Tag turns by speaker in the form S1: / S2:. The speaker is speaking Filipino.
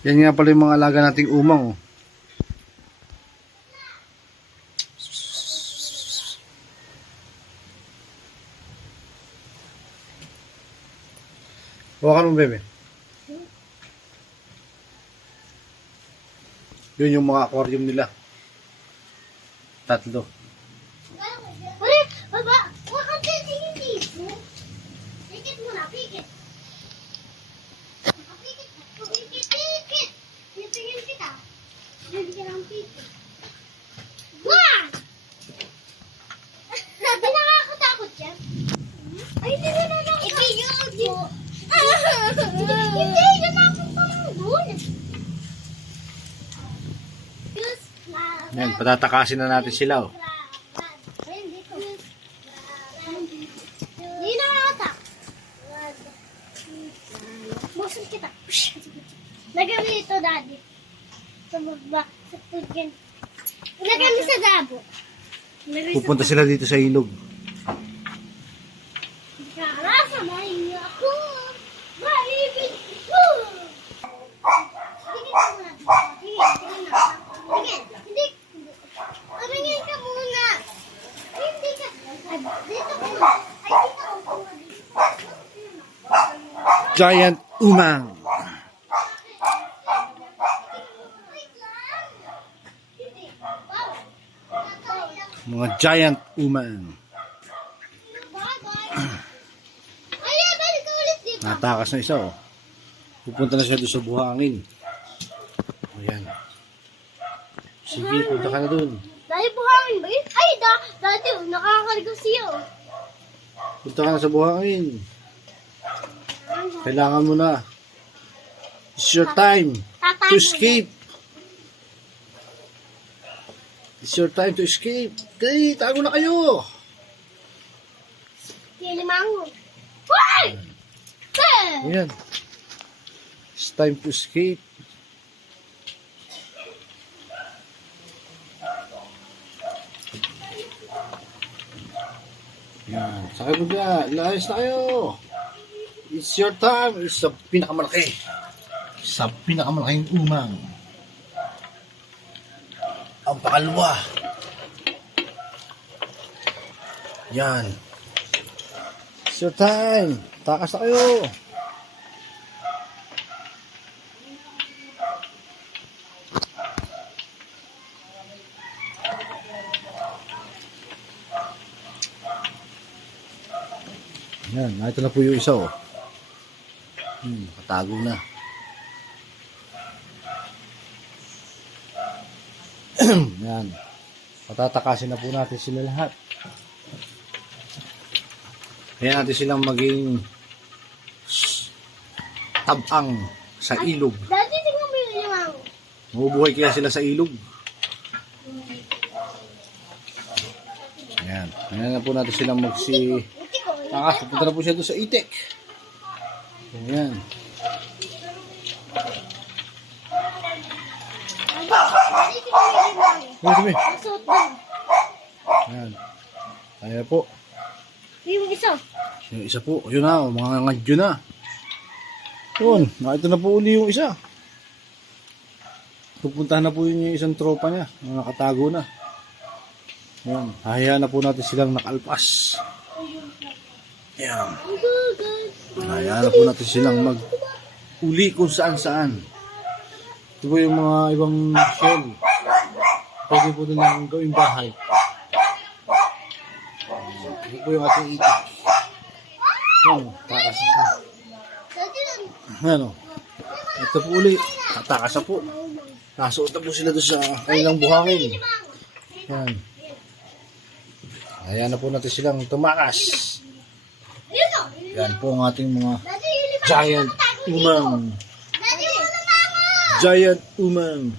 S1: Yan nga pala yung mga alaga nating umang. Oh. Hawakan mo, bebe. Yun yung mga aquarium nila. Tatlo.
S2: Pikit mo na. Pikit, pikit, pikit. Titingin kita. Hindi ka lang pikit. Wah! Sabi nakakatakot yan. Ay, hindi na nakakatakot. Ipiyod mo. Hindi, napapunta lang doon.
S1: Yan, patatakasin na natin sila. Oh.
S2: hindi ko. Hindi na ata. Buksan kita. Lagyan mo ito, daddy. Baba, sa tudyan. Lagyan mo sa dabo.
S1: Pupunta sila dito sa ilog.
S2: Karasa, mahingi ako. Maibig ko. Tingin. Hindi. Tumingin ka muna. Hindi ka. Dito ka na. Ay, dito ka muna.
S1: Giant umang.
S2: Wait lang. Hindi. Wow.
S1: Mga giant
S2: dito.
S1: Natakas na isa oh. Pupunta na siya doon sa buhangin. Ayan. Sige, punta ka na doon.
S2: Dahil buhangin ba yun? Ay, da, dati oh, nakakarga siya oh.
S1: Punta ka na sa buhangin. Kailangan mo na. It's your time to escape. It's your time to escape. Kay, tago na kayo.
S2: Kilimango. Hoy!
S1: Ayan. It's time to escape. Yan. Sakay mo dyan. Layas na kayo. It's your time. It's sa pinakamalaki. Sa pinakamalaking umang. Ang pakalwa. Yan. It's your time. Takas na kayo. Yan, ito na po yung isa oh. Hmm, katago na. Yan. Patatakasin na po natin sila lahat. Kaya natin silang maging tabang sa ilog.
S2: Dati tingnan mo yung.
S1: Mabubuhay kaya sila sa ilog. Yan. Ayan na po natin silang magsi...
S2: Ko.
S1: Takas, pupunta na po siya doon sa itik. Ayan.
S2: Dati tingnan mo yung
S1: sabi.
S2: Mo.
S1: Ayan. Ayan po.
S2: Yung isa.
S1: Yung isa po. Yun na, oh, mga ngadyo na. Yun, nakita na po uli yung isa. Pupuntahan na po yun yung isang tropa niya. na Nakatago na. Ayan, hahayaan na po natin silang nakalpas. Ayan. Hahayaan na po natin silang mag uli kung saan saan. Ito po yung mga ibang shell. Pwede po nilang gawing bahay. Ito po yung ating itik. Ayan, takas na
S2: lang.
S1: Ayan. Ito po uli. Tatakas na po. Nasuot na po sila doon sa kanilang buhangin. Ayan. Ayan na po natin silang tumakas. Yan po ang ating mga giant umang. Giant umang.